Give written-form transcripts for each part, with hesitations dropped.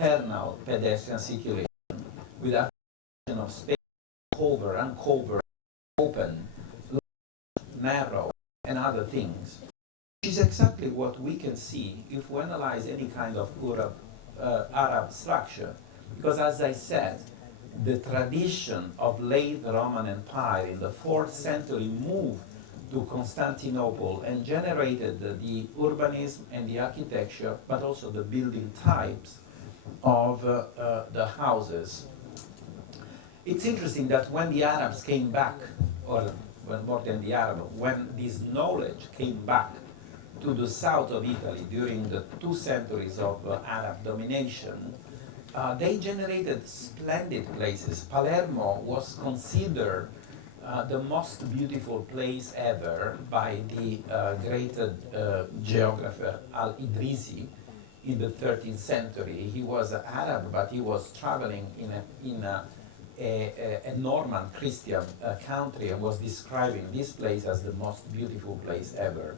internal pedestrian circulation with a of space, cover, uncover, open, narrow, and other things, which is exactly what we can see if we analyze any kind of Arab structure. Because as I said, the tradition of late Roman Empire in the 4th century moved to Constantinople and generated the urbanism and the architecture, but also the building types of the houses. It's interesting that when the Arabs came back, or well, more than the Arab, when this knowledge came back to the south of Italy during the 2 centuries of Arab domination, they generated splendid places. Palermo was considered the most beautiful place ever by the great geographer Al-Idrisi in the 13th century. He was an Arab, but he was traveling in a Norman Christian country and was describing this place as the most beautiful place ever.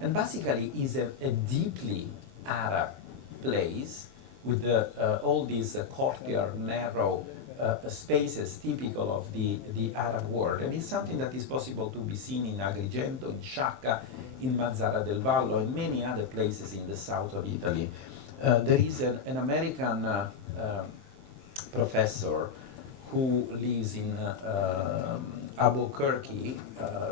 And basically is a deeply Arab place with all these courtyard, narrow spaces typical of the Arab world. And it's something that is possible to be seen in Agrigento, in Sciacca, in Mazzara del Vallo, and many other places in the south of Italy. There is an American professor who lives in Albuquerque,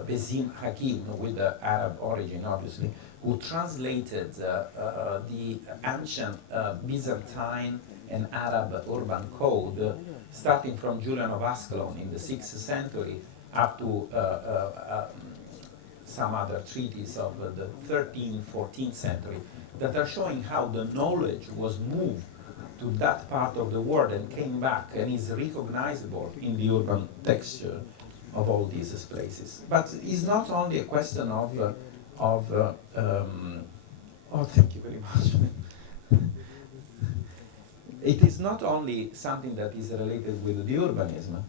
Besim Hakim, with the Arab origin, obviously, who translated the ancient Byzantine and Arab urban code, starting from Julian of Ascalon in the 6th century up to some other treaties of the 13th, 14th century, that are showing how the knowledge was moved to that part of the world and came back and is recognizable in the urban texture of all these places. But it's not only a question of oh, thank you very much. It is not only something that is related with the urbanism,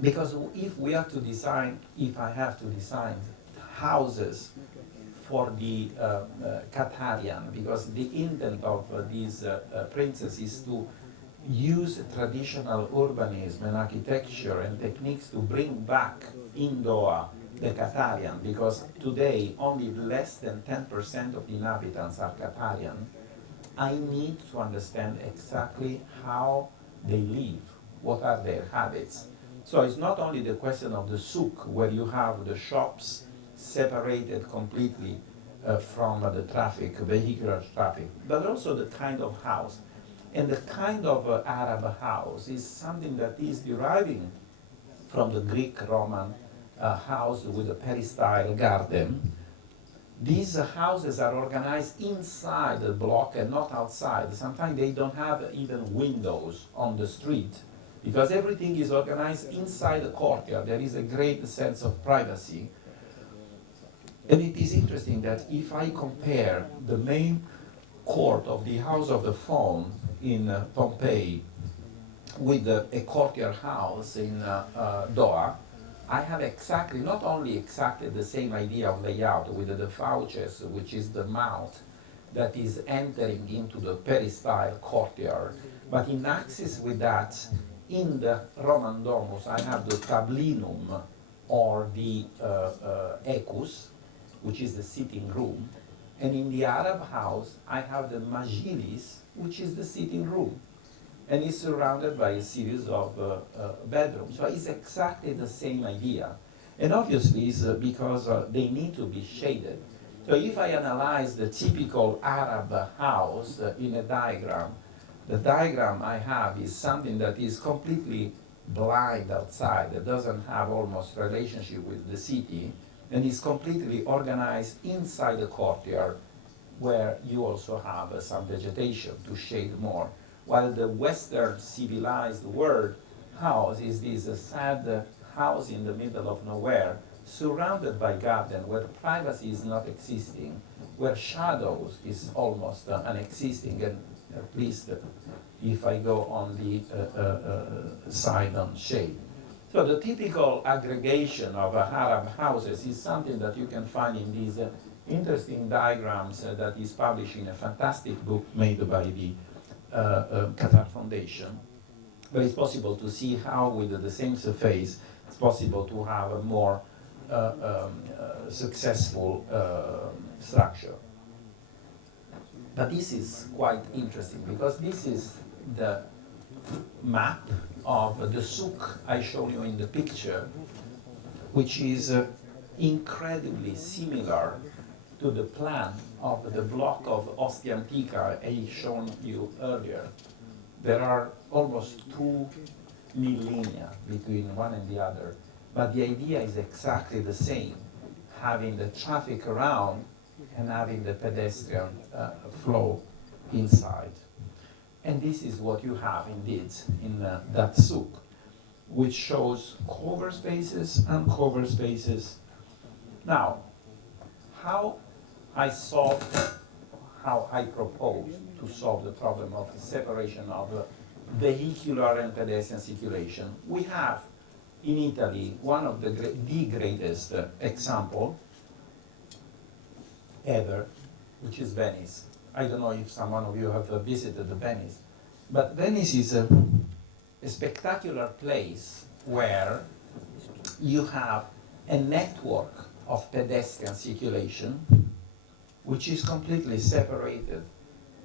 because if we have to design, if I have to design houses for the Qatarian, because the intent of these princes is to use traditional urbanism and architecture and techniques to bring back in Doha the Qatarian, because today only less than 10% of the inhabitants are Qatarian. I need to understand exactly how they live, what are their habits. So it's not only the question of the souk, where you have the shops separated completely from the traffic, vehicular traffic, but also the kind of house. And the kind of Arab house is something that is deriving from the Greek-Roman house with a peristyle garden. These houses are organized inside the block and not outside. Sometimes they don't have even windows on the street because everything is organized inside the courtyard. There is a great sense of privacy. And it is interesting that if I compare the main court of the House of the Faun in Pompeii with a courtyard house in Doha, I have exactly, not only exactly the same idea of layout with the fauces, which is the mouth that is entering into the peristyle courtyard, but in axis with that, in the Roman domus, I have the tablinum, or the ecus, which is the sitting room, and in the Arab house, I have the majlis, which is the sitting room, and it's surrounded by a series of bedrooms. So it's exactly the same idea. And obviously it's because they need to be shaded. So if I analyze the typical Arab house in a diagram, the diagram I have is something that is completely blind outside, that doesn't have almost relationship with the city, and is completely organized inside the courtyard, where you also have some vegetation to shade more. While the Western civilized world house is this sad house in the middle of nowhere, surrounded by garden, where privacy is not existing, where shadows is almost unexisting, and at least if I go on the side on shade. So the typical aggregation of Arab houses is something that you can find in these interesting diagrams that is published in a fantastic book made by the Qatar foundation. But it's possible to see how with the same surface it's possible to have a more successful structure. But this is quite interesting because this is the map of the souk I showed you in the picture, which is incredibly similar to the plan of the block of Ostia Antica I shown you earlier. There are almost 2 millennia between one and the other, but the idea is exactly the same, having the traffic around and having the pedestrian flow inside. And this is what you have indeed in that souk, which shows cover spaces and cover spaces. Now, how I propose to solve the problem of the separation of vehicular and pedestrian circulation. We have in Italy one of the greatest example ever, which is Venice. I don't know if someone of you have visited Venice, but Venice is a spectacular place where you have a network of pedestrian circulation which is completely separated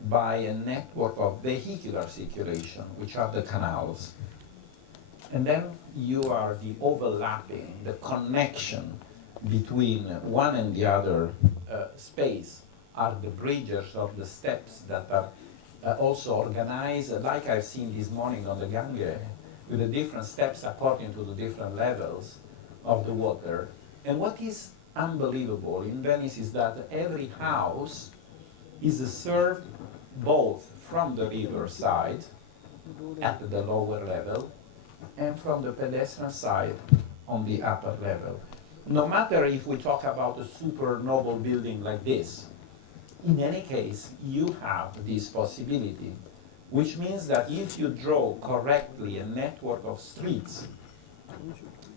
by a network of vehicular circulation, which are the canals. And then you are the overlapping, the connection between one and the other space are the bridges of the steps that are also organized, like I've seen this morning on the Gange, with the different steps according to the different levels of the water. And what is unbelievable in Venice is that every house is served both from the river side at the lower level and from the pedestrian side on the upper level. No matter if we talk about a super noble building like this, in any case, you have this possibility, which means that if you draw correctly a network of streets,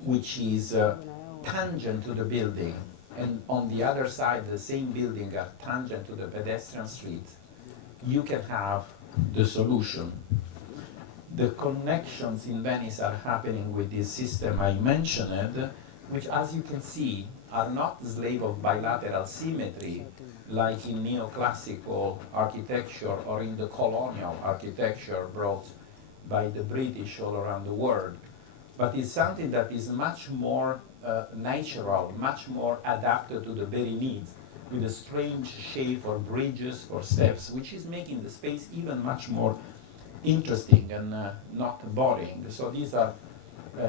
which is tangent to the building, and on the other side, the same building are tangent to the pedestrian street, you can have the solution. The connections in Venice are happening with this system I mentioned, which, as you can see, are not the slave of bilateral symmetry, like in neoclassical architecture or in the colonial architecture brought by the British all around the world, but it's something that is much more natural, much more adapted to the very needs, with a strange shape for bridges, for steps, which is making the space even much more interesting and not boring. So these are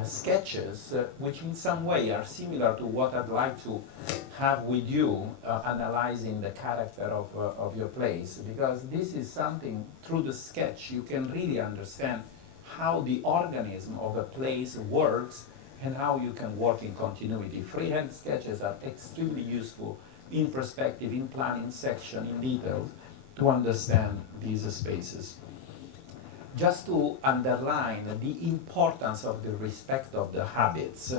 sketches which in some way are similar to what I'd like to have with you analyzing the character of your place, because this is something, through the sketch you can really understand how the organism of a place works and how you can work in continuity. Freehand sketches are extremely useful in perspective, in planning, section, in detail, to understand these spaces. Just to underline the importance of the respect of the habits,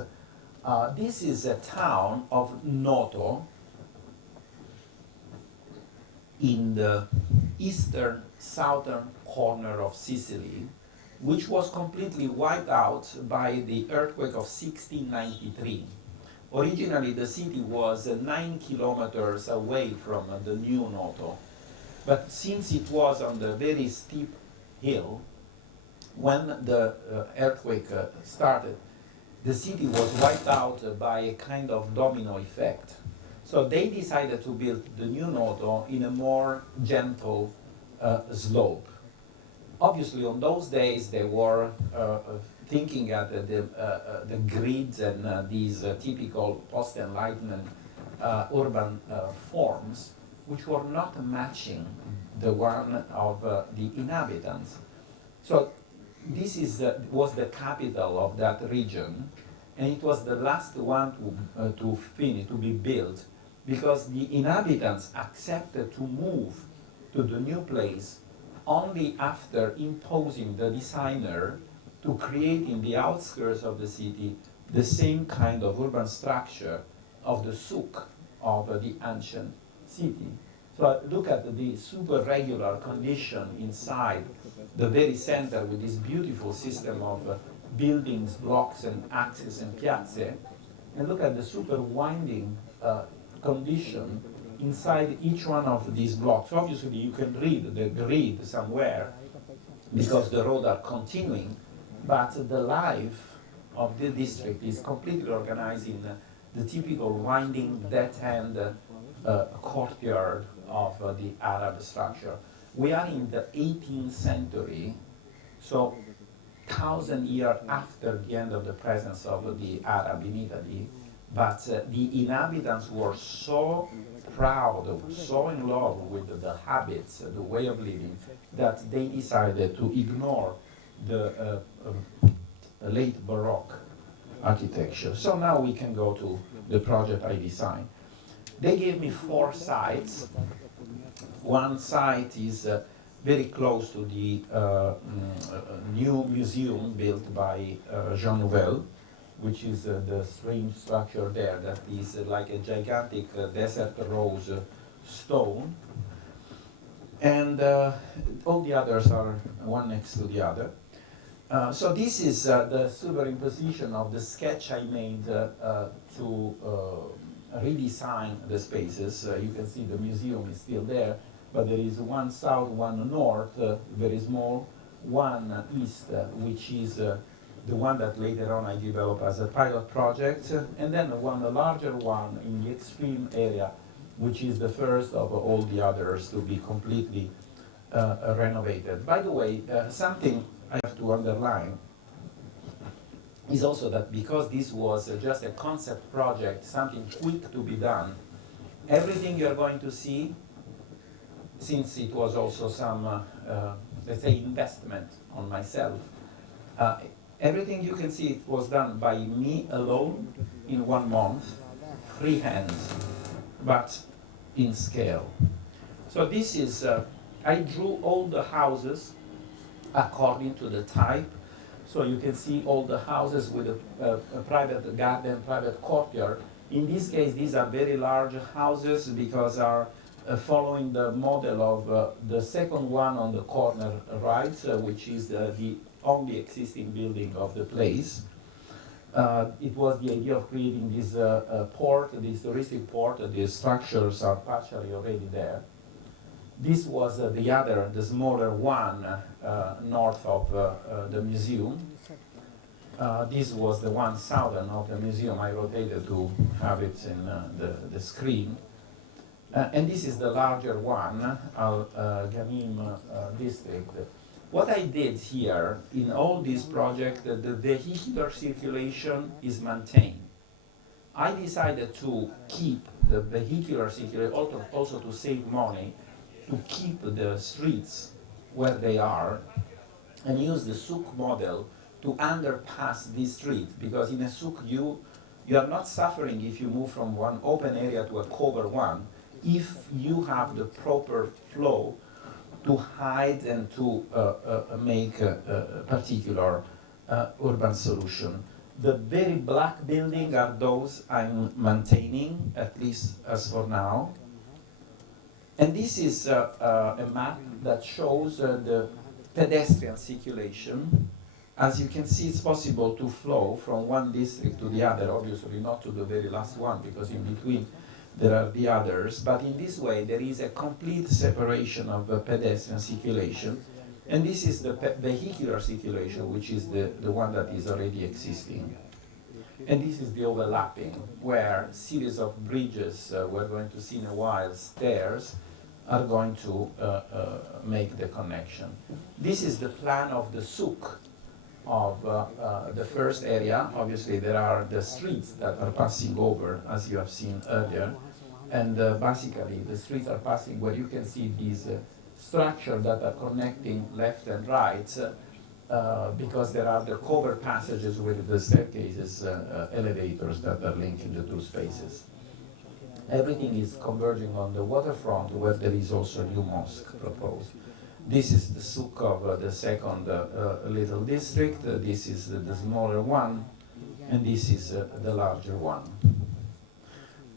this is a town of Noto in the eastern southern corner of Sicily, which was completely wiped out by the earthquake of 1693. Originally, the city was 9 kilometers away from the new Noto, but since it was on the very steep hill, when the earthquake started, the city was wiped out by a kind of domino effect. So they decided to build the new Noto in a more gentle slope. Obviously, on those days, they were thinking at the grids and these typical post-Enlightenment urban forms, which were not matching the one of the inhabitants. So this was the capital of that region, and it was the last one to finish, to be built, because the inhabitants accepted to move to the new place only after imposing the designer to create in the outskirts of the city the same kind of urban structure of the souk of the ancient city. So look at the super regular condition inside the very center with this beautiful system of buildings, blocks, and axes and piazze. And look at the super winding condition inside each one of these blocks. Obviously, you can read the grid somewhere because the roads are continuing, but the life of the district is completely organized in the typical winding dead-end courtyard of the Arab structure. We are in the 18th century, so 1,000 years after the end of the presence of the Arab in Italy, but the inhabitants were so proud, so in love with the habits, the way of living, that they decided to ignore the late Baroque architecture. So now we can go to the project I designed. They gave me 4 sites. One site is very close to the new museum built by Jean Nouvel, which is the strange structure there that is like a gigantic desert rose stone. And all the others are one next to the other. So this is the superimposition of the sketch I made to redesign the spaces. You can see the museum is still there, but there is one south, one north, very small, one east, which is the one that later on I developed as a pilot project, and then one larger one in the extreme area, which is the first of all the others to be completely renovated. By the way, something I have to underline is also that because this was just a concept project, something quick to be done, everything you're going to see, since it was also some, let's say, investment on myself, everything you can see, it was done by me alone in 1 month, freehand, but in scale. So this is, I drew all the houses according to the type. So you can see all the houses with a private garden, private courtyard. In this case, these are very large houses because are following the model of the second one on the corner right, which is the only existing building of the place. It was the idea of creating this port, this touristic port. The structures are partially already there. This was the other, the smaller one, north of the museum. This was the one southern of the museum. I rotated to have it in the screen. And this is the larger one, Al-Ghanim district. What I did here in all these projects, the vehicular circulation is maintained. I decided to keep the vehicular circulation, also to save money, to keep the streets where they are and use the souk model to underpass this street, because in a souk you are not suffering if you move from one open area to a covered one, if you have the proper flow to hide and to make a particular urban solution. The very black buildings are those I'm maintaining, at least as for now. And this is a map that shows the pedestrian circulation. As you can see, it's possible to flow from one district to the other, obviously not to the very last one, because in between there are the others. But in this way, there is a complete separation of pedestrian circulation. And this is the vehicular circulation, which is the one that is already existing. And this is the overlapping, where series of bridges, we're going to see in a while, stairs, are going to make the connection. This is the plan of the souk of the first area. Obviously, there are the streets that are passing over, as you have seen earlier. And basically, the streets are passing where you can see these structures that are connecting left and right, because there are the covered passages with the staircases, elevators that are linking the two spaces. Everything is converging on the waterfront, where there is also a new mosque proposed. This is the souk of the second little district. This is the smaller one, and this is the larger one.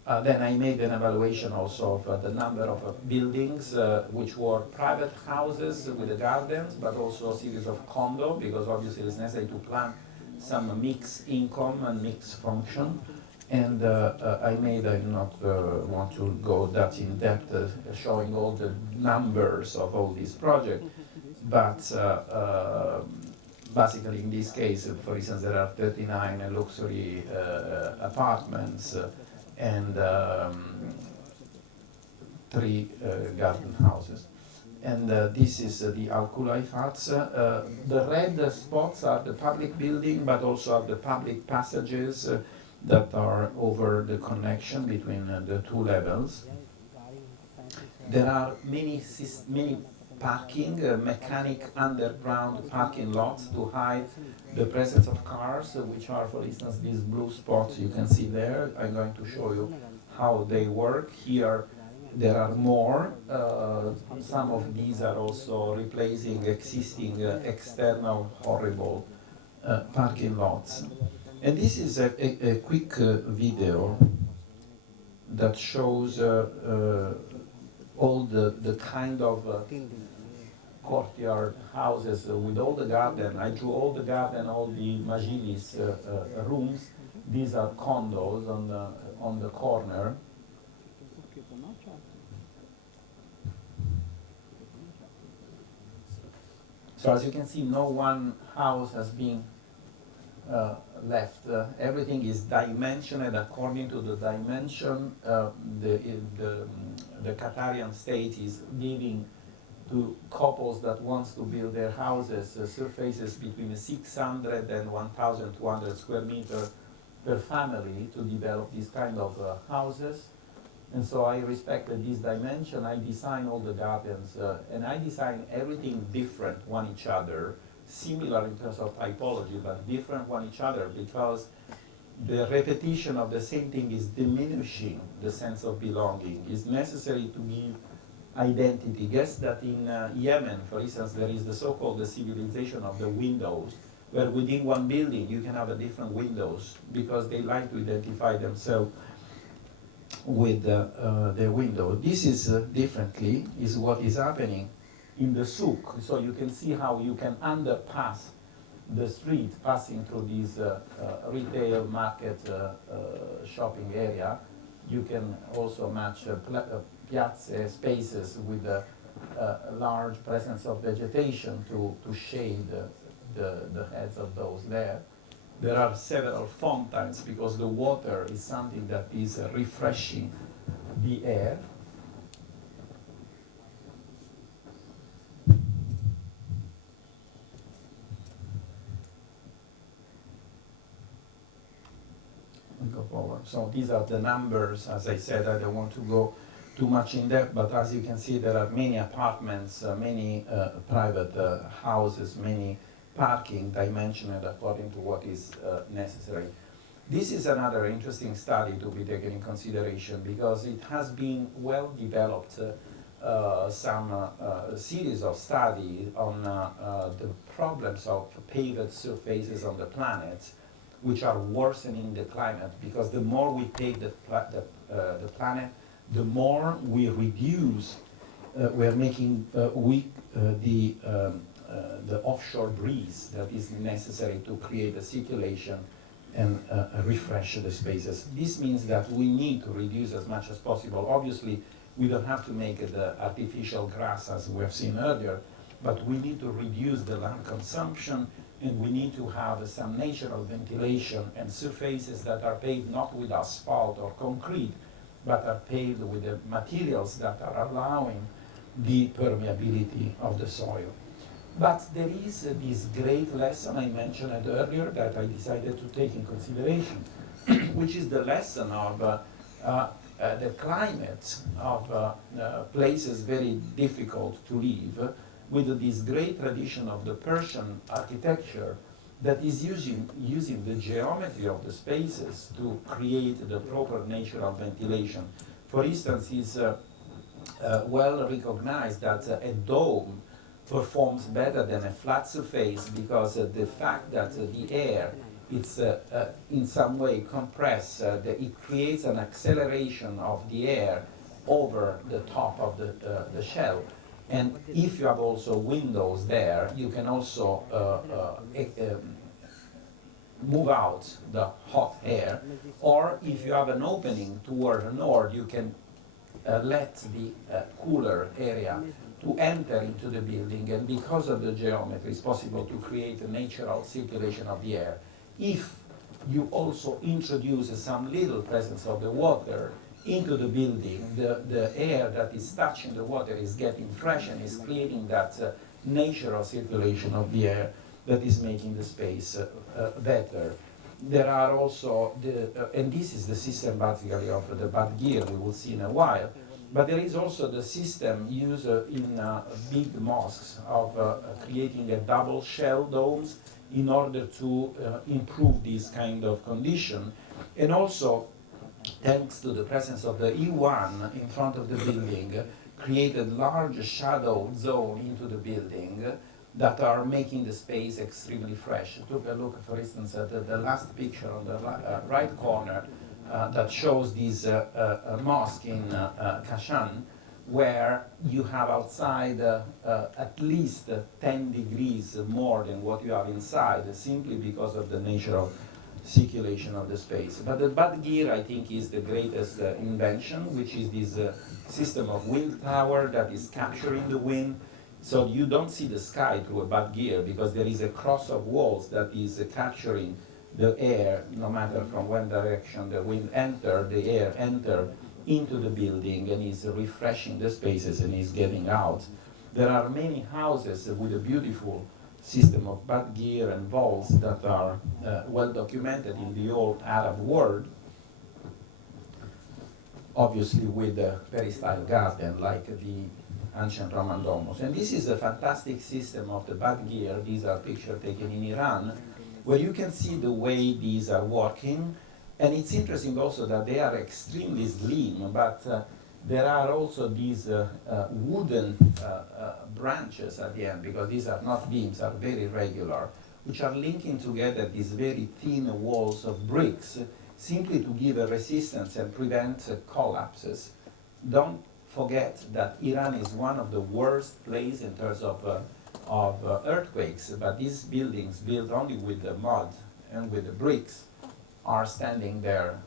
Then I made an evaluation also of the number of buildings which were private houses with the gardens, but also a series of condo, because obviously it's necessary to plan some mixed income and mixed function. And I made, I do not want to go that in depth, showing all the numbers of all these projects, but basically in this case, for instance, there are 39 luxury apartments and 3 garden houses. And this is the Alculai huts. The red spots are the public building, but also are the public passages that are over the connection between the 2 levels. There are many parking, mechanic underground parking lots to hide the presence of cars, which are, for instance, these blue spots you can see there. I'm going to show you how they work. Here there are more. Some of these are also replacing existing external horrible parking lots. And this is a quick video that shows all the kind of courtyard houses with all the garden. I drew all the garden, all the Magilis rooms. These are condos on the corner. So as you can see, no one house has been left. Everything is dimensioned according to the dimension. The Qatarian state is giving to couples that wants to build their houses surfaces between 600 and 1,200 square meters per family to develop these kind of houses. And so I respected this dimension. I design all the gardens, and I design everything different one each other, similar in terms of typology, but different one each other, because the repetition of the same thing is diminishing the sense of belonging. It's necessary to give identity. Guess that in Yemen, for instance, there is the so-called civilization of the windows, where within one building you can have a different windows, because they like to identify themselves with their window. This is differently, is what is happening in the souk. So you can see how you can underpass the street passing through this retail market shopping area. You can also match piazza spaces with a large presence of vegetation to shade the heads of those there. There are several fountains because the water is something that is refreshing the air. Go forward. So these are the numbers. As I said, I don't want to go too much in depth, but as you can see, there are many apartments, many private houses, many parking dimensioned according to what is necessary. This is another interesting study to be taken in consideration because it has been well developed, some series of studies on the problems of paved surfaces on the planet, which are worsening the climate, because the more we pave the planet, the more we reduce, we are making weak the offshore breeze that is necessary to create a circulation and refresh the spaces. This means that we need to reduce as much as possible. Obviously, we don't have to make the artificial grass as we have seen earlier, but we need to reduce the land consumption, and we need to have some natural ventilation and surfaces that are paved not with asphalt or concrete, but are paved with the materials that are allowing the permeability of the soil. But there is this great lesson I mentioned earlier that I decided to take in consideration, which is the lesson of the climate of places very difficult to live, with this great tradition of the Persian architecture that is using the geometry of the spaces to create the proper natural ventilation. For instance, it's well recognized that a dome performs better than a flat surface because the fact that the air it's in some way compressed, it creates an acceleration of the air over the top of the shell. And if you have also windows there, you can also move out the hot air. Or if you have an opening toward the north, you can let the cooler area to enter into the building, and because of the geometry, it's possible to create a natural circulation of the air. If you also introduce some little presence of the water into the building, the air that is touching the water is getting fresh and is creating that natural circulation of the air that is making the space better. There are also, and this is the system basically of the bad gear we will see in a while, but there is also the system used in big mosques of creating a double shell domes in order to improve this kind of condition. And also, thanks to the presence of the E1 in front of the building, created large shadow zone into the building that are making the space extremely fresh. Took a look, for instance, at the last picture on the right corner that shows this mosque in Kashan, where you have outside at least 10 degrees more than what you have inside, simply because of the nature of circulation of the space. But the bad gear, I think, is the greatest invention, which is this system of wind tower that is capturing the wind. So you don't see the sky through a bad gear, because there is a cross of walls that is capturing the air, no matter from what direction the wind enter, the air enter into the building and is refreshing the spaces and is getting out. There are many houses with a beautiful system of bad gear and vaults that are well documented in the old Arab world, obviously with a peristyle garden like the ancient Roman domus. And this is a fantastic system of the bad gear. These are pictures taken in Iran, where you can see the way these are working. And it's interesting also that they are extremely slim, but there are also these wooden branches at the end, because these are not beams, are very regular, which are linking together these very thin walls of bricks, simply to give a resistance and prevent collapses. Don't forget that Iran is one of the worst places in terms of earthquakes, but these buildings built only with the mud and with the bricks are standing there,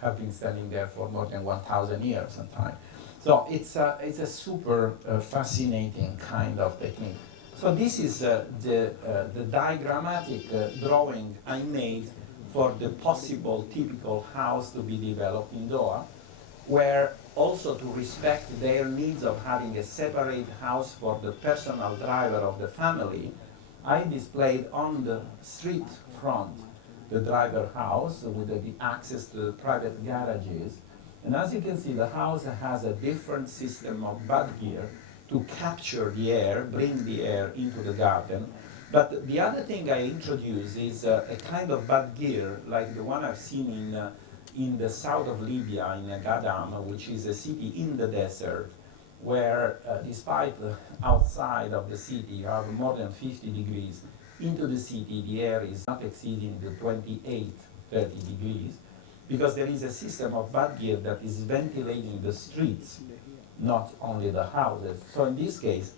have been standing there for more than 1,000 years sometimes. So it's a super fascinating kind of technique. So this is the diagrammatic drawing I made for the possible typical house to be developed in Doha, where also to respect their needs of having a separate house for the personal driver of the family, I displayed on the street front the driver house with the access to the private garages. And as you can see, the house has a different system of bad gear to capture the air, bring the air into the garden. But the other thing I introduced is a kind of bad gear like the one I've seen in the south of Libya, in Gadam, which is a city in the desert, where despite outside of the city you have more than 50 degrees, into the city the air is not exceeding the 28, 30 degrees, because there is a system of bad gear that is ventilating the streets, not only the houses. So in this case,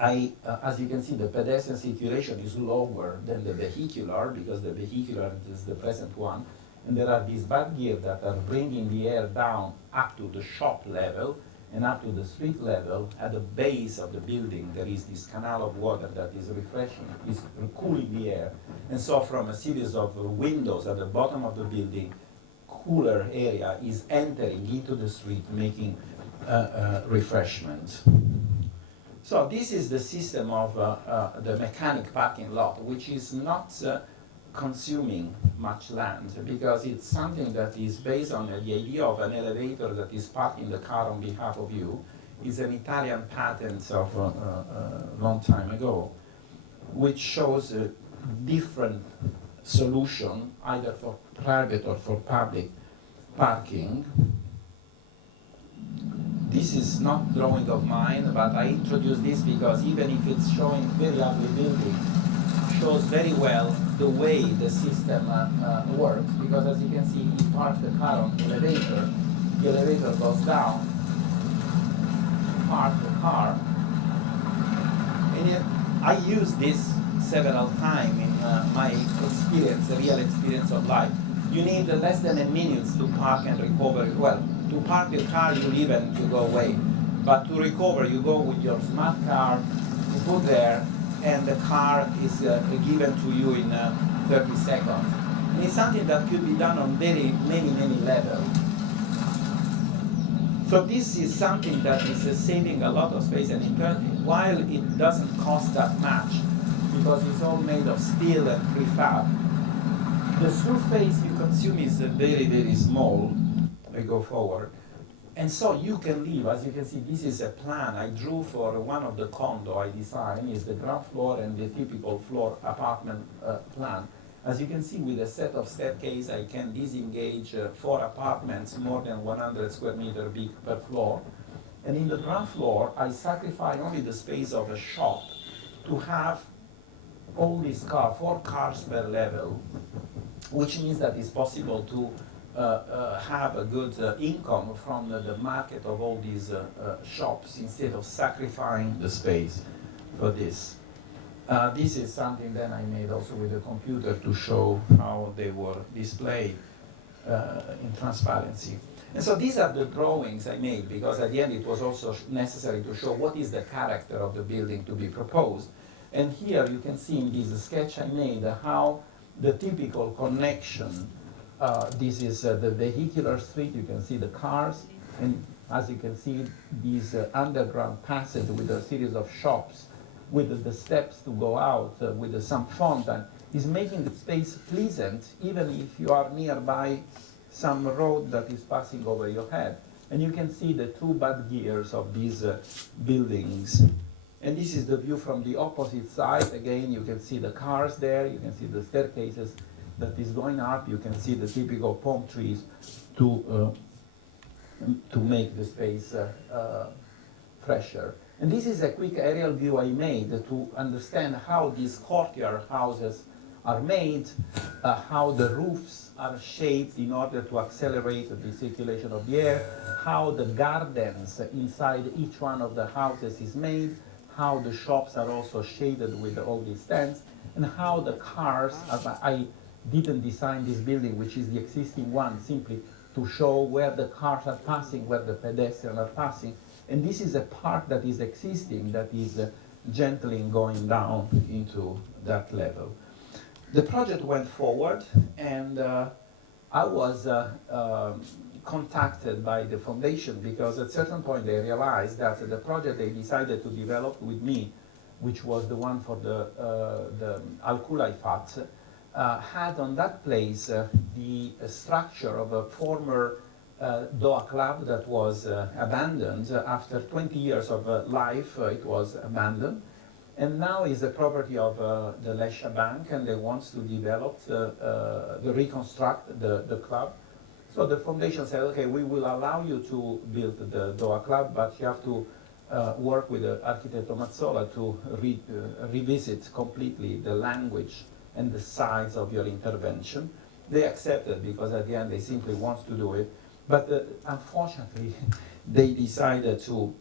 as you can see, the pedestrian circulation is lower than the vehicular, because the vehicular is the present one, and there are these bad gear that are bringing the air down up to the shop level and up to the street level. At the base of the building there is this canal of water that is refreshing, is cooling the air. And so from a series of windows at the bottom of the building, cooler area is entering into the street, making refreshment. So this is the system of the mechanic parking lot, which is not consuming much land, because it's something that is based on the idea of an elevator that is parking the car on behalf of you. It's an Italian patent of a long time ago, which shows a different solution, either for private or for public parking. This is not drawing of mine, but I introduced this because even if it's showing very ugly building, shows very well the way the system works, because as you can see, he parks the car on the elevator goes down, park the car, and yet I use this several times in my experience, the real experience of life. You need less than a minute to park and recover. Well, to park the car, you leave and you go away. But to recover, you go with your smart car, you put there, and the car is given to you in 30 seconds. And it's something that could be done on very many levels. So this is something that is saving a lot of space, and while it doesn't cost that much, because it's all made of steel and prefab, the surface you consume is very small. I go forward. And so you can live, as you can see, this is a plan I drew for one of the condo I designed, is the ground floor and the typical floor apartment plan. As you can see, with a set of staircase, I can disengage 4 apartments, more than 100 square meter big per floor. And in the ground floor, I sacrifice only the space of a shop to have all these cars, 4 cars per level, which means that it's possible to have a good income from the market of all these shops instead of sacrificing the space for this. This is something that I made also with the computer to show how they were displayed in transparency. And so these are the drawings I made, because at the end it was also necessary to show what is the character of the building to be proposed. And here you can see in this sketch I made how the typical connection, this is the vehicular street, you can see the cars, and as you can see, this underground passage with a series of shops, with the steps to go out, with some fountain, is making the space pleasant, even if you are nearby some road that is passing over your head. And you can see the 2 bad gears of these buildings. And this is the view from the opposite side. Again, you can see the cars there, you can see the staircases that is going up, you can see the typical palm trees to make the space fresher. And this is a quick aerial view I made to understand how these courtyard houses are made, how the roofs are shaped in order to accelerate the circulation of the air, how the gardens inside each one of the houses is made, how the shops are also shaded with all these stands, and how the cars, I didn't design this building, which is the existing one, simply to show where the cars are passing, where the pedestrians are passing. And this is a part that is existing, that is gently going down into that level. The project went forward, and I was contacted by the foundation, because at a certain point they realized that the project they decided to develop with me, which was the one for the Al-Kulai Fat, had on that place the structure of a former Doha club that was abandoned. After 20 years of life, it was abandoned. And now is the property of the Lesha Bank, and they want to develop, reconstruct the club. So the foundation said, okay, we will allow you to build the Doha club, but you have to work with the architect Mazzola to revisit completely the language and the size of your intervention. They accepted, because at the end they simply want to do it. But unfortunately, they decided to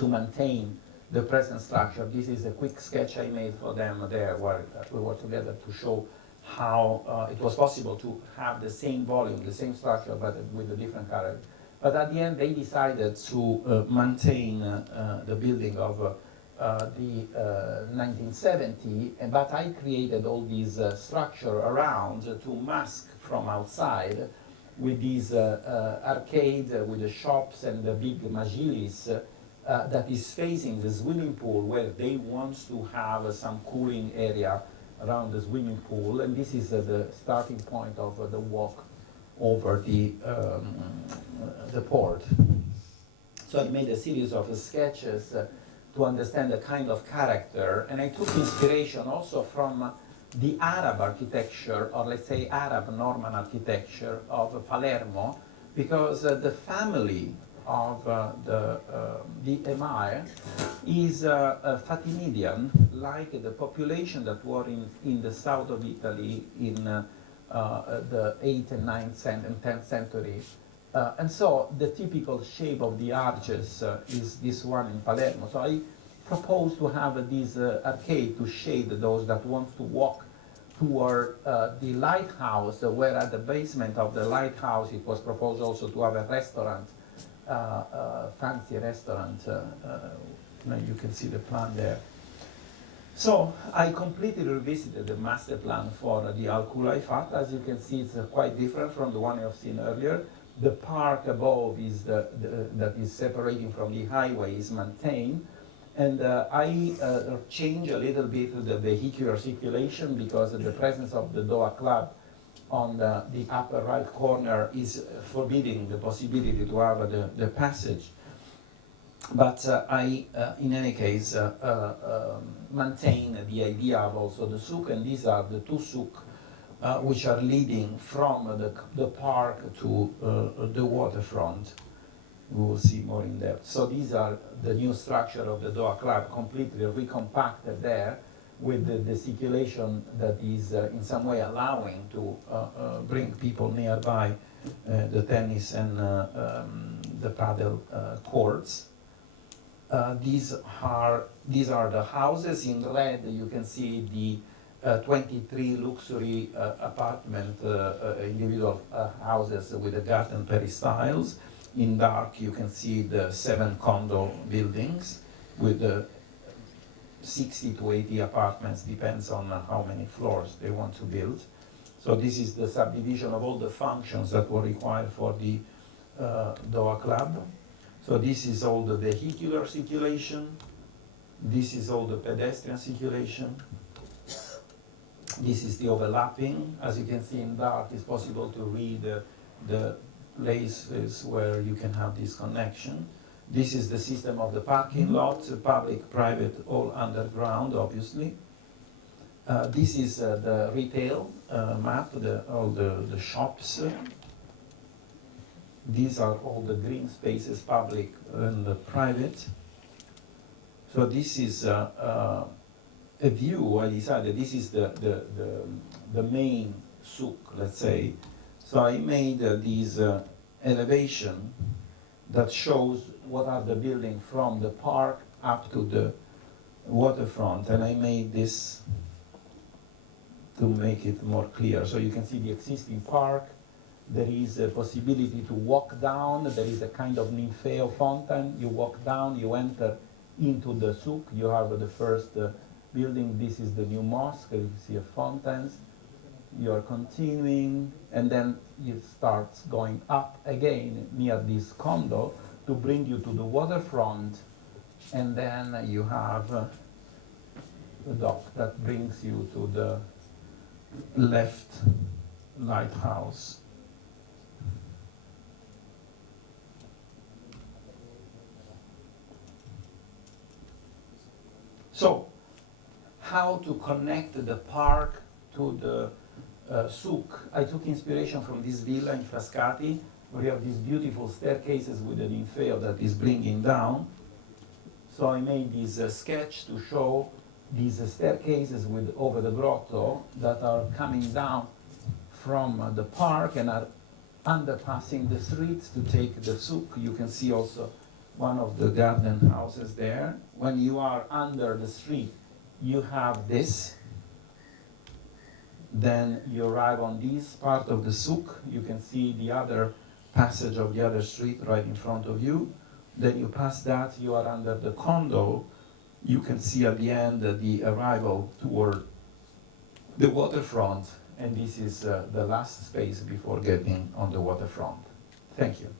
maintain the present structure. This is a quick sketch I made for them there, where we were together to show how it was possible to have the same volume, the same structure, but with a different character. But at the end, they decided to maintain the building of the 1970, but I created all these structure around to mask from outside with these arcade, with the shops and the big majilis that is facing the swimming pool, where they want to have some cooling area around the swimming pool. And this is the starting point of the walk over the port. So I made a series of sketches to understand the kind of character, and I took inspiration also from the Arab architecture, or let's say Arab Norman architecture of Palermo, because the family of the Emir is Fatimidian, like the population that were in the south of Italy in the 8th and 9th and 10th century. And so the typical shape of the arches is this one in Palermo. So I propose to have this arcade to shade those that want to walk toward the lighthouse, where at the basement of the lighthouse it was proposed also to have a restaurant, fancy restaurant. You can see the plan there. So I completely revisited the master plan for the Al-Qula Ifat. As you can see, it's quite different from the one you have seen earlier. The park above is that is separating from the highway is maintained. And I change a little bit the vehicular circulation because the presence of the Doha Club on the upper right corner is forbidding the possibility to have the passage. But I, in any case, maintain the idea of also the souk, and these are the two souk which are leading from the park to the waterfront. We will see more in depth. So these are the new structure of the Doha Club, completely recompacted there with the circulation that is in some way allowing to bring people nearby the tennis and the paddle courts. These are the houses. In red, you can see the 23 luxury apartment individual houses with the garden peristyles. In dark, you can see the 7 condo buildings with the 60 to 80 apartments, depends on how many floors they want to build. So this is the subdivision of all the functions that were required for the Doha Club. So this is all the vehicular circulation. This is all the pedestrian circulation. This is the overlapping. As you can see in dark, it's possible to read the places where you can have this connection. This is the system of the parking lot, public, private, all underground, obviously. This is the retail map, all the shops. These are all the green spaces, public and private. So this is a view. I decided this is the main souk, let's say. So I made this elevation that shows what are the buildings from the park up to the waterfront, and I made this to make it more clear. So you can see the existing park. There is a possibility to walk down. There is a kind of Ninfeo fountain. You walk down, you enter into the souk. You have the first building. This is the new mosque. You see a fountains. You are continuing, and then it starts going up again near this condo to bring you to the waterfront, and then you have the dock that brings you to the left lighthouse. So, how to connect the park to the souk? I took inspiration from this villa in Frascati, where you have these beautiful staircases with an Ninfeo that is bringing down. So I made this sketch to show these staircases with over the grotto that are coming down from the park and are underpassing the streets to take the souk. You can see also one of the garden houses there. When you are under the street, you have this. Then you arrive on this part of the souk. You can see the other passage of the other street right in front of you. Then you pass that, you are under the condo. You can see at the end the arrival toward the waterfront, and this is the last space before getting on the waterfront. Thank you.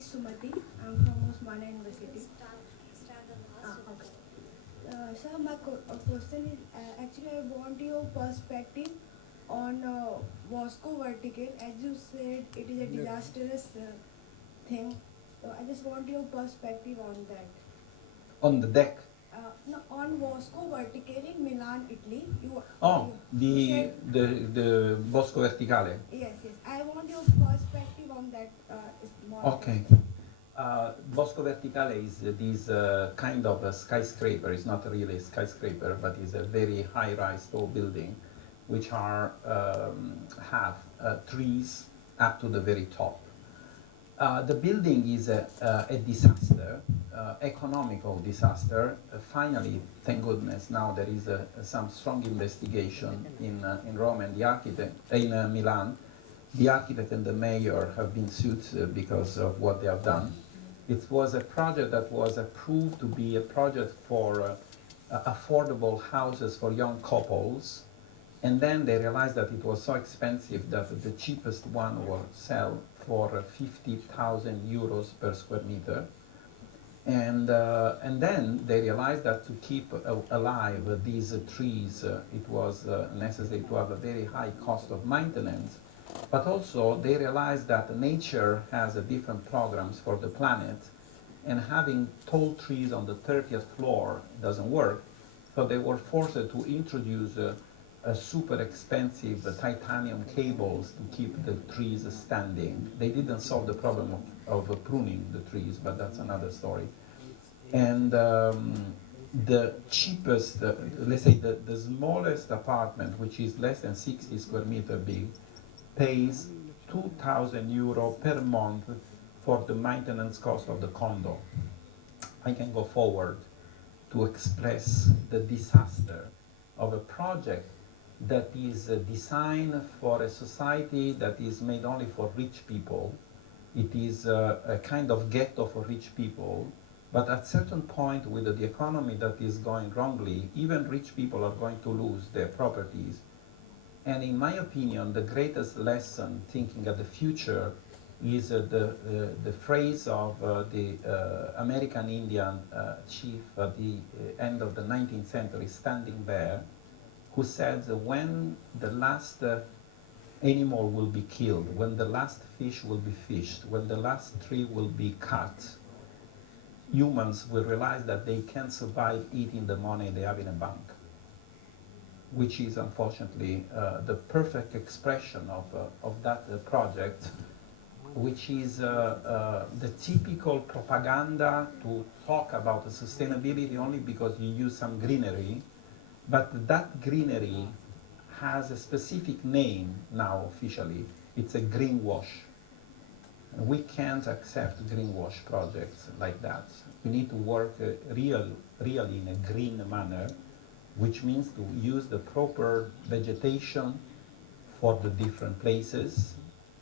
Sumati, I'm from Osmania University. So my question is, actually I want your perspective on Moscow vertical. As you said, it is a disastrous thing. So I just want your perspective on that. On the deck? no, on Vasco Verticale in Milan, Italy. Oh, you said, the Bosco Verticale. yes, yes. I want your perspective on that small Okay. project. Bosco Verticale is this kind of a skyscraper. It's not really a skyscraper, but it's a very high-rise tall building, which have trees up to the very top. The building is a disaster, economical disaster. Finally, thank goodness, now there is some strong investigation in Rome and the architect, in Milan. The architect and the mayor have been sued because of what they have done. It was a project that was approved to be a project for affordable houses for young couples, and then they realized that it was so expensive that the cheapest one will sell for 50,000 euros per square meter. And then they realized that to keep alive these trees, it was necessary to have a very high cost of maintenance. But also they realized that nature has different programs for the planet, and having tall trees on the 30th floor doesn't work. So they were forced to introduce super expensive titanium cables to keep the trees standing. They didn't solve the problem of pruning the trees, but that's another story. And the cheapest, let's say the smallest apartment, which is less than 60 square meter big, pays 2,000 euro per month for the maintenance cost of the condo. I can go forward to express the disaster of a project that is designed for a society that is made only for rich people. It is a kind of ghetto for rich people, but at a certain point with the economy that is going wrongly, even rich people are going to lose their properties. And in my opinion, the greatest lesson thinking of the future is the phrase of the American Indian chief at the end of the 19th century, standing there, who said when the last animal will be killed, when the last fish will be fished, when the last tree will be cut, humans will realize that they can survive eating the money they have in a bank, which is unfortunately the perfect expression of that project, which is the typical propaganda to talk about sustainability only because you use some greenery, but that greenery has a specific name now officially. It's a greenwash. We can't accept greenwash projects like that. We need to work really in a green manner, which means to use the proper vegetation for the different places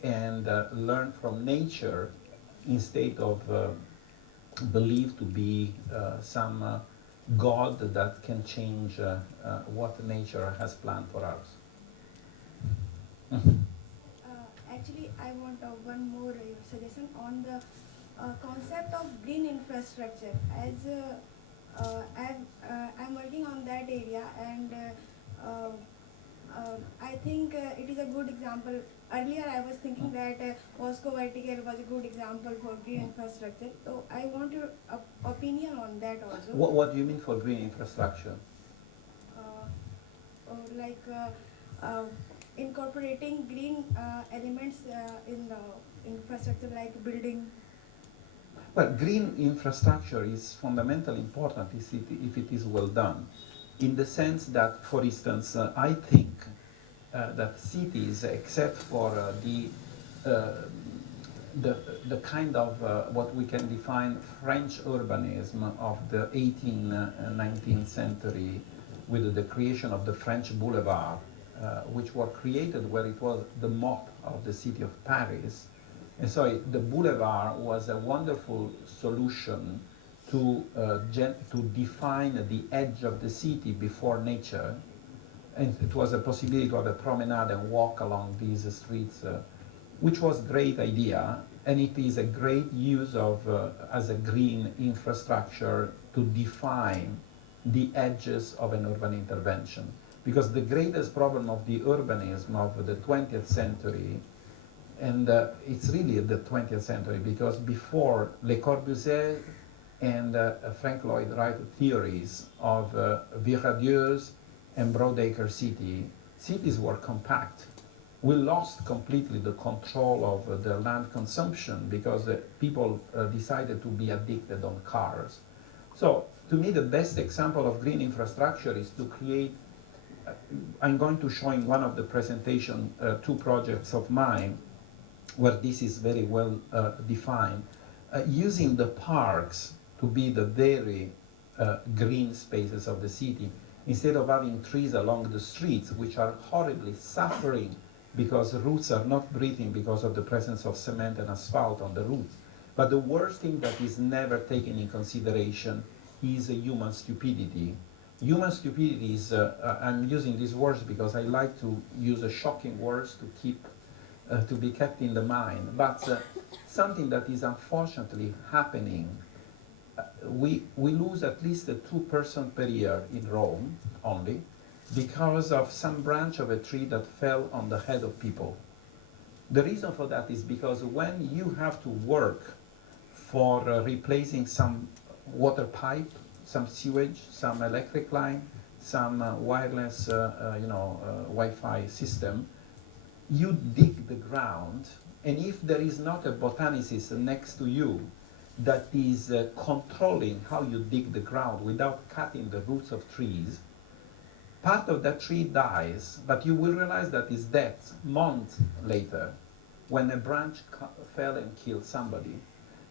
and learn from nature instead of believed to be some God that can change what nature has planned for us. Actually, I want one more suggestion on the concept of green infrastructure. As I'm working on that area, and I think it is a good example. Earlier, I was thinking that Vasco Verticale was a good example for green infrastructure. So I want your opinion on that also. What do you mean for green infrastructure? Like incorporating green elements in the infrastructure, like building. Well, green infrastructure is fundamentally important if it is well done, in the sense that, for instance, I think that cities, except for the kind of what we can define French urbanism of the 18th, 19th century, with the creation of the French boulevard, which were created where it was the mop of the city of Paris. And so the boulevard was a wonderful solution to define the edge of the city before nature. And it was a possibility to have a promenade and walk along these streets, which was a great idea. And it is a great use of, as a green infrastructure, to define the edges of an urban intervention. Because the greatest problem of the urbanism of the 20th century, and it's really the 20th century, because before Le Corbusier and Frank Lloyd Wright theories of Virradieus and Broadacre City, cities were compact. We lost completely the control of the land consumption because people decided to be addicted on cars. So to me, the best example of green infrastructure is to create, I'm going to show in one of the presentation 2 projects of mine where this is very well defined, using the parks to be the very green spaces of the city, instead of having trees along the streets which are horribly suffering because roots are not breathing because of the presence of cement and asphalt on the roots. But the worst thing that is never taken in consideration is human stupidity. Human stupidity is, I'm using these words because I like to use shocking words to keep, to be kept in the mind, but something that is unfortunately happening. We lose at least 2 persons per year in Rome only, because of some branch of a tree that fell on the head of people. The reason for that is because when you have to work for replacing some water pipe, some sewage, some electric line, some wireless Wi-Fi system, you dig the ground, and if there is not a botanicist next to you that is controlling how you dig the ground without cutting the roots of trees, part of that tree dies, but you will realize that it's dead months later when a branch fell and killed somebody.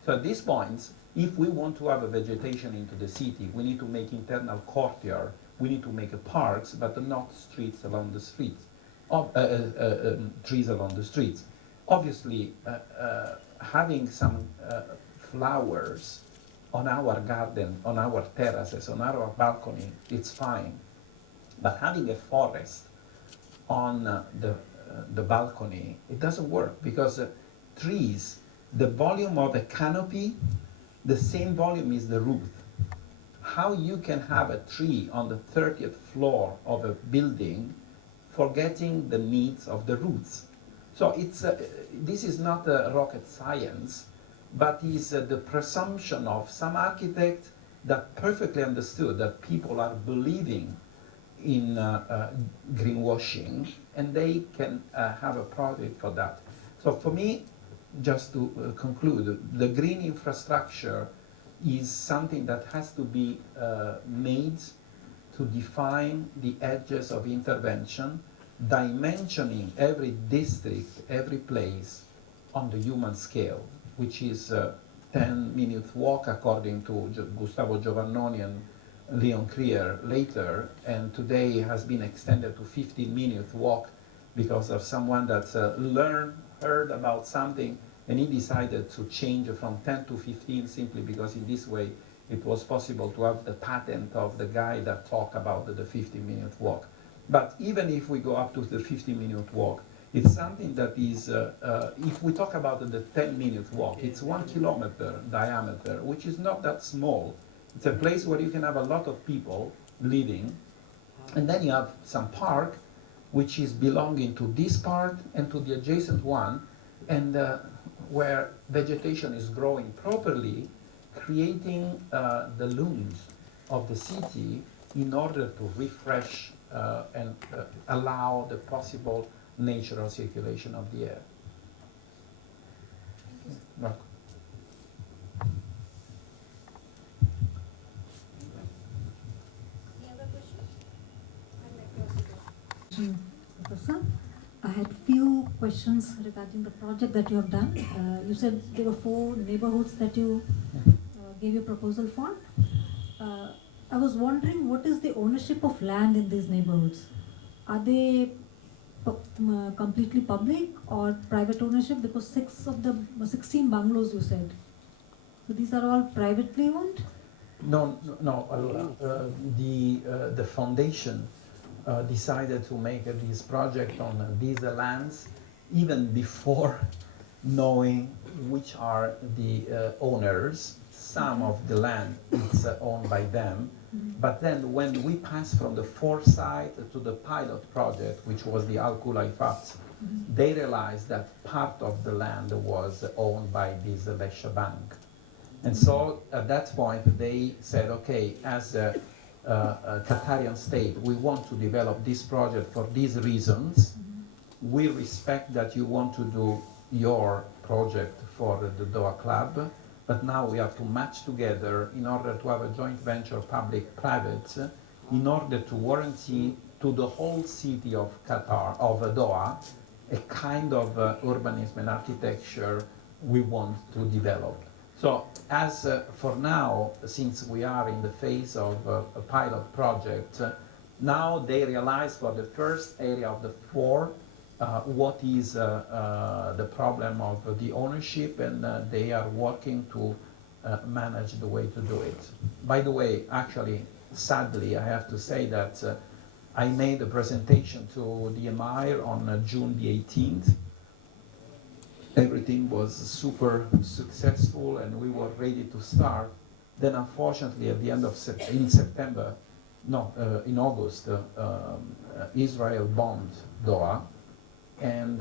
So at this point, if we want to have a vegetation into the city, we need to make internal courtyard, we need to make parks, but not streets along the streets, trees along the streets. Obviously, having some flowers on our garden, on our terraces, on our balcony, it's fine. But having a forest on the balcony, it doesn't work because trees, the volume of a canopy, the same volume is the roof. How you can have a tree on the 30th floor of a building forgetting the needs of the roots? So it's, this is not rocket science, but is the presumption of some architect that perfectly understood that people are believing in greenwashing, and they can have a project for that. So for me, just to conclude, the green infrastructure is something that has to be made to define the edges of intervention, dimensioning every district, every place on the human scale, which is a 10-minute walk according to Gustavo Giovannoni and Leon Krier later, and today has been extended to 15-minute walk because of someone that heard about something, and he decided to change from 10 to 15 simply because in this way it was possible to have the patent of the guy that talked about the 15-minute walk. But even if we go up to the 15-minute walk, it's something that is, if we talk about the 10-minute walk, it's 1 kilometer diameter, which is not that small. It's a place where you can have a lot of people living, and then you have some park, which is belonging to this part and to the adjacent one, and where vegetation is growing properly, creating the looms of the city in order to refresh and allow the possible natural circulation of the air. Marco. Professor, I had few questions regarding the project that you have done. You said there were 4 neighborhoods that you gave your proposal for. I was wondering, what is the ownership of land in these neighborhoods? Are they completely public or private ownership? Because 6 of the 16 bungalows you said. So these are all privately owned? No. The foundation decided to make this project on these lands even before knowing which are the owners. Some of the land is owned by them, but then when we passed from the foresight to the pilot project, which was the Al-Kulai FAPS, they realized that part of the land was owned by this Lesha Bank. And so at that point they said, okay, as a Qatarian state, we want to develop this project for these reasons. We respect that you want to do your project for the Doha Club, but now we have to match together in order to have a joint venture public-private in order to warranty to the whole city of Qatar, of Doha, a kind of urbanism and architecture we want to develop. So as for now, since we are in the phase of a pilot project, now they realize for the first area of the four what is the problem of the ownership, and they are working to manage the way to do it. By the way, actually, sadly, I have to say that I made a presentation to the Emir on June the 18th. Everything was super successful and we were ready to start. Then unfortunately at the end of in August, Israel bombed Doha, and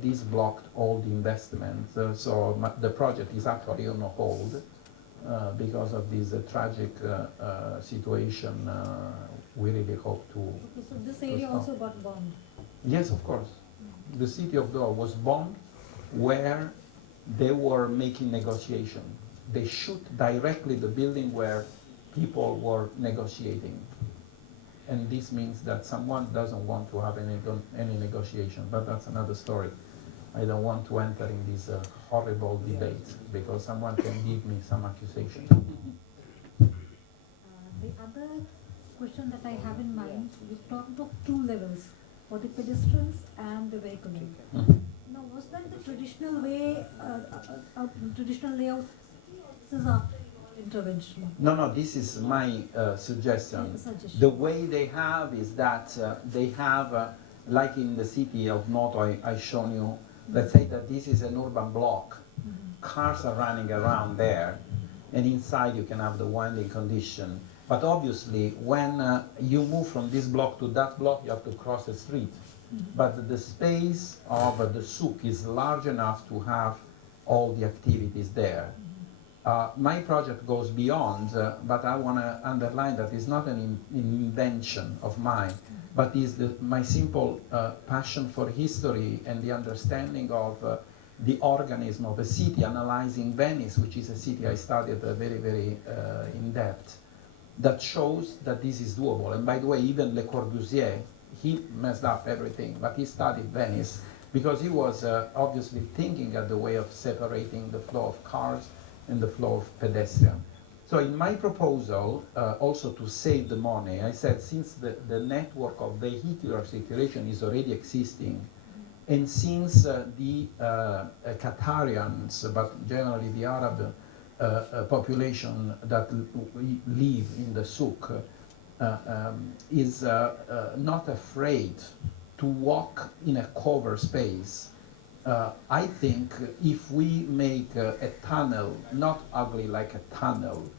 this blocked all the investment. So the project is actually on hold because of this tragic situation. We really hope to. Okay, so this area also got bombed? Yes, of course. The city of Doha was bombed where they were making negotiation. They shoot directly the building where people were negotiating. And this means that someone doesn't want to have any negotiation, but that's another story. I don't want to enter in this horrible debate because someone can give me some accusation. The other question that I have in mind, we talked of two levels, for the pedestrians and the vehicle. Now, was that the traditional way, traditional layout? This is after intervention. No, this is my suggestion. The way they have is that they have, like in the city of Noto, I shown you, let's say that this is an urban block. Cars are running around there, and inside you can have the winding condition. But obviously, when you move from this block to that block, you have to cross the street. But the space of the souk is large enough to have all the activities there. My project goes beyond, but I want to underline that it's not an invention of mine, but is my simple passion for history and the understanding of the organism of a city, analyzing Venice, which is a city I studied very, very in depth, that shows that this is doable. And by the way, even Le Corbusier, he messed up everything, but he studied Venice because he was obviously thinking at the way of separating the flow of cars and the flow of pedestrian. So in my proposal, also to save the money, I said since the network of vehicular circulation is already existing, and since the Qatarians, but generally the Arab population that live in the souk, is not afraid to walk in a covered space, I think if we make a tunnel, not ugly like a tunnel,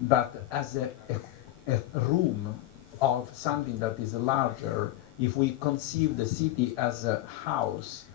but as a room of something that is larger, if we conceive the city as a house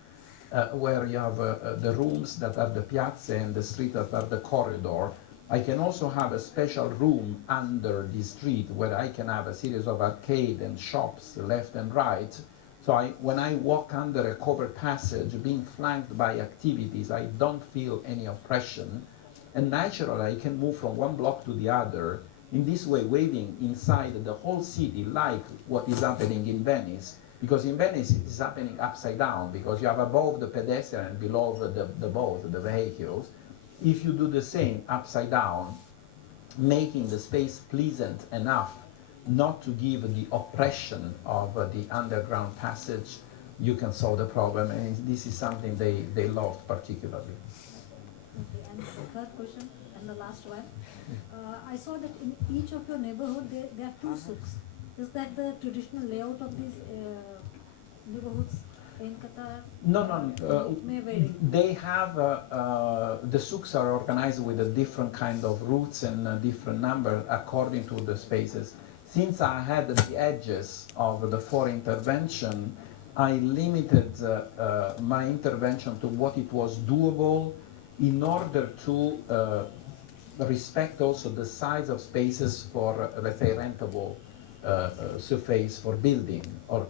where you have the rooms that are the piazza and the street that are the corridor, I can also have a special room under the street where I can have a series of arcade and shops left and right. So when I walk under a covered passage, being flanked by activities, I don't feel any oppression. And naturally, I can move from one block to the other, in this way waving inside the whole city like what is happening in Venice. Because in Venice, it is happening upside down, because you have above the pedestrian and below the vehicles. If you do the same upside down, making the space pleasant enough not to give the oppression of the underground passage, you can solve the problem. And this is something they loved particularly. Okay, and the third question, and the last one. I saw that in each of your neighborhood, there are two souks. Is that the traditional layout of these neighborhoods in Qatar? No. It may vary. They have, the souks are organized with a different kind of routes and a different number according to the spaces. Since I had the edges of the four intervention, I limited my intervention to what it was doable in order to respect also the size of spaces for, let's say, rentable surface for building, or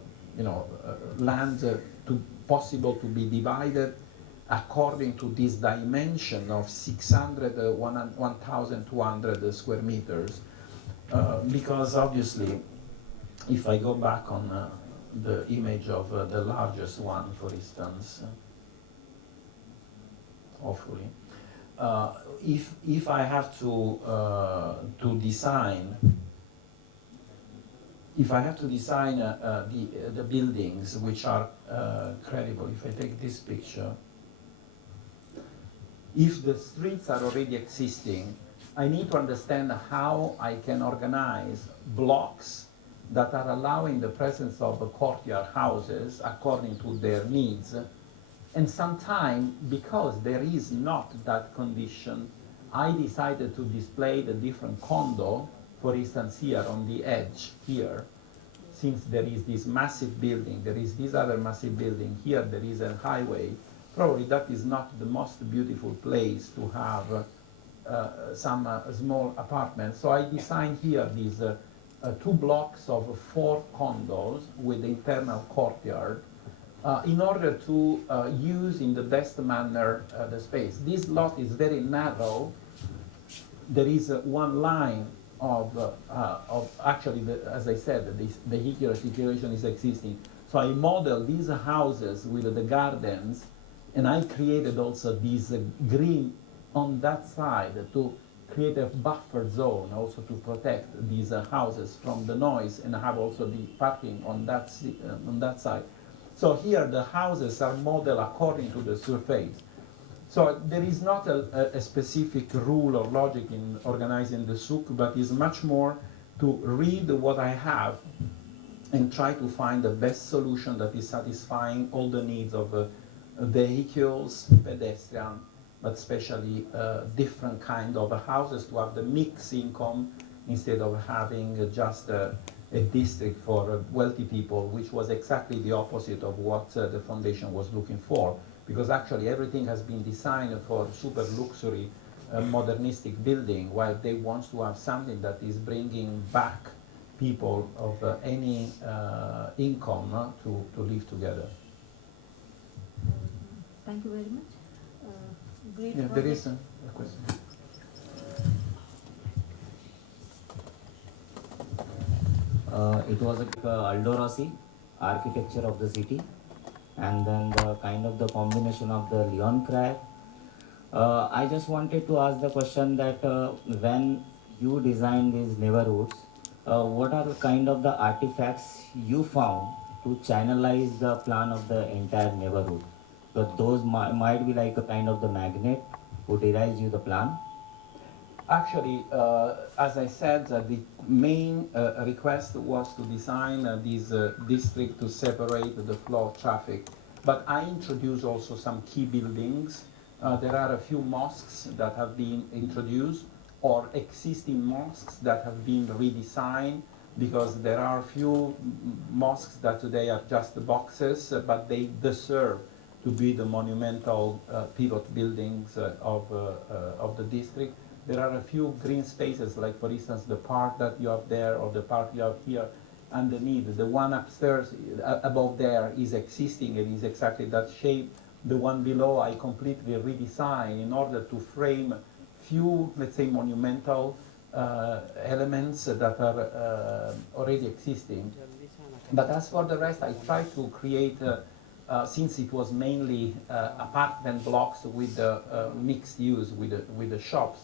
land to possible to be divided according to this dimension of 600, 1,200 square meters, because obviously, if I go back on the image of the largest one, for instance, hopefully, if I have to design, the buildings which are credible, if I take this picture, if the streets are already existing, I need to understand how I can organize blocks that are allowing the presence of courtyard houses according to their needs. And sometimes, because there is not that condition, I decided to display the different condo, for instance here on the edge here, since there is this massive building, there is this other massive building, here there is a highway, probably that is not the most beautiful place to have some small apartments. So I designed here these 2 blocks of 4 condos with internal courtyard in order to use in the best manner the space. This lot is very narrow. There is one line of actually, as I said, this vehicular situation is existing. So I modeled these houses with the gardens, and I created also this green on that side to create a buffer zone, also to protect these houses from the noise, and have also the parking on that side. So here the houses are modeled according to the surface. So there is not a specific rule or logic in organizing the souk, but it's much more to read what I have and try to find the best solution that is satisfying all the needs of vehicles, pedestrian, but especially different kind of houses to have the mixed income instead of having just a district for wealthy people, which was exactly the opposite of what the foundation was looking for. Because actually everything has been designed for super luxury, modernistic building, while they want to have something that is bringing back people of any income to live together. Thank you very much. Great. Yeah, there is a question. It was Aldo Rossi, architecture of the city, and then the kind of the combination of the Leon Crag. I just wanted to ask the question that when you design these neighborhoods, what are the kind of the artifacts you found to channelize the plan of the entire neighborhood? But those might be like a kind of the magnet who derives you the plan. Actually, as I said, the main request was to design this district to separate the flow of traffic. But I introduced also some key buildings. There are a few mosques that have been introduced, or existing mosques that have been redesigned, because there are few mosques that today are just boxes, but they deserve to be the monumental pivot buildings of the district. There are a few green spaces, like for instance the park that you have there, or the park you have here underneath. The one upstairs, above there, is existing and is exactly that shape. The one below I completely redesigned in order to frame few, let's say, monumental elements that are already existing. But as for the rest, I tried to create, since it was mainly apartment blocks with mixed use with the shops,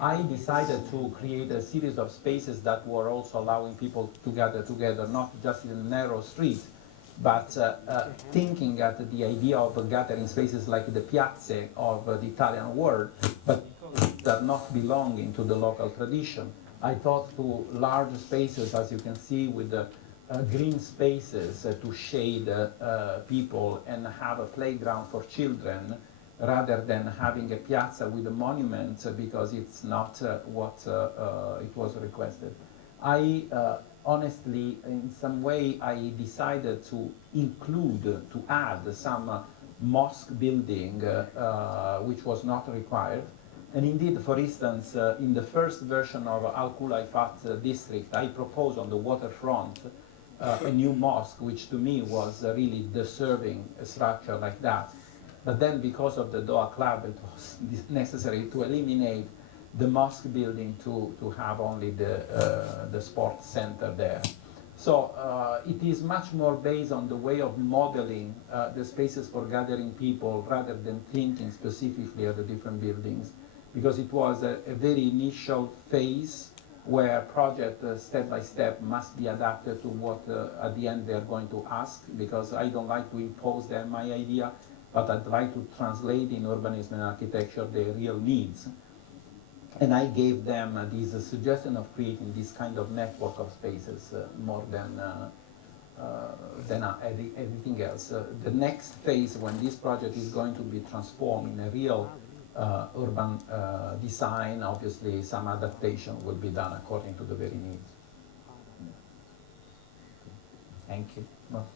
I decided to create a series of spaces that were also allowing people to gather together, not just in a narrow street, but thinking at the idea of gathering spaces like the piazze of the Italian world, but that not belonging to the local tradition. I thought to large spaces, as you can see, with the green spaces to shade people and have a playground for children, rather than having a piazza with a monument, because it's not what it was requested. I honestly, in some way, I decided to include, to add some mosque building, which was not required. And indeed, for instance, in the first version of Al Khulaifat district, I proposed on the waterfront a new mosque, which to me was really deserving a structure like that. But then, because of the Doha Club, it was necessary to eliminate the mosque building to have only the sports center there. So it is much more based on the way of modeling the spaces for gathering people rather than thinking specifically of the different buildings, because it was a very initial phase where project step by step must be adapted to what at the end they're going to ask, because I don't like to impose them my idea, but I'd like to translate in urbanism and architecture their real needs. And I gave them this suggestion of creating this kind of network of spaces more than everything else. The next phase, when this project is going to be transformed in a real urban design, obviously some adaptation will be done according to the very needs. Thank you. Well,